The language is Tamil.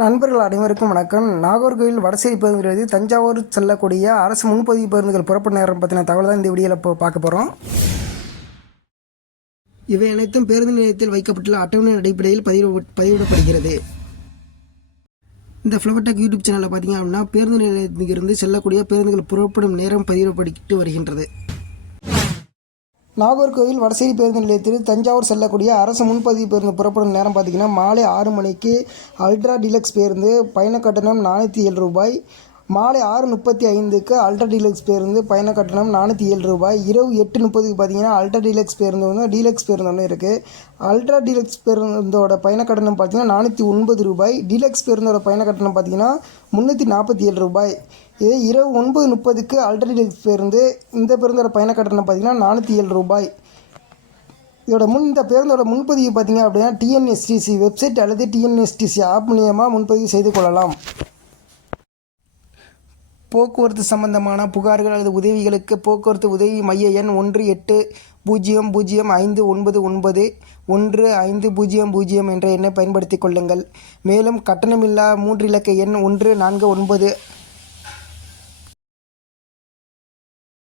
நண்பர்கள் அனைவருக்கும் வணக்கம். நாகர்கோவில் வடசேரி பேருந்து தஞ்சாவூர் செல்லக்கூடிய அரசு முன்பதிவு பேருந்துகள் புறப்படும் நேரம் பற்றின தகவல் தான் இந்த வீடியோவில் இப்போ பார்க்க போகிறோம். இவை அனைத்தும் பேருந்து நிலையத்தில் வைக்கப்பட்டுள்ள அட்டவணை அடிப்படையில் பதிவிடப்படுகிறது. இந்த ஃப்ளவர்டெக் யூடியூப் சேனலில் பார்த்தீங்க அப்படின்னா பேருந்து நிலையத்திலிருந்து செல்லக்கூடிய பேருந்துகள் புறப்படும் நேரம் பதிவிடப்பட்டு வருகின்றது. நாகர்கோவில் வடசேரி பேருந்து நிலையத்தில் தஞ்சாவூர் செல்லக்கூடிய அரசு முன்பதிவு பேருந்து புறப்படும் நேரம் பார்த்திங்கன்னா மாலை 6 மணிக்கு அல்ட்ரா டீலக்ஸ் பேருந்து பயண கட்டணம் 407 ரூபாய். மாலை 6:35க்கு அல்ட்ரா டீலக்ஸ் பேருந்து பயண கட்டணம் 407 ரூபாய். இரவு 8:30க்கு பார்த்தீங்கன்னா அல்ட்ரா டீலக்ஸ் பேருந்து ஒன்று டீலக்ஸ் பேருந்து ஒன்று இருக்குது. அல்ட்ரா டீலக்ஸ் பேருந்தோட பயண கட்டணம் பார்த்தீங்கன்னா 409 ரூபாய். டீலக்ஸ் பேருந்தோட பயண கட்டணம் பார்த்தீங்கன்னா 347 ரூபாய். இதே இரவு 9:30க்கு அல்ட்ரா டீலக்ஸ் பேருந்து இந்த பேருந்தோட பயண கட்டணம் பார்த்தீங்கன்னா 407 ரூபாய். இந்த பேருந்தோட முன்பதிவு பார்த்தீங்க அப்படின்னா டிஎன்எஸ்டிசி வெப்சைட் அல்லது டிஎன்எஸ்டிசி ஆப் மூலியமாக முன்பதிவு செய்து கொள்ளலாம். போக்குவரத்து சம்பந்தமான புகார்கள் அல்லது உதவிகளுக்கு போக்குவரத்து உதவி மைய எண் 1805991500 என்ற எண்ணை பயன்படுத்திக் கொள்ளுங்கள். மேலும் கட்டணமில்லா 3 இலக்க எண் 149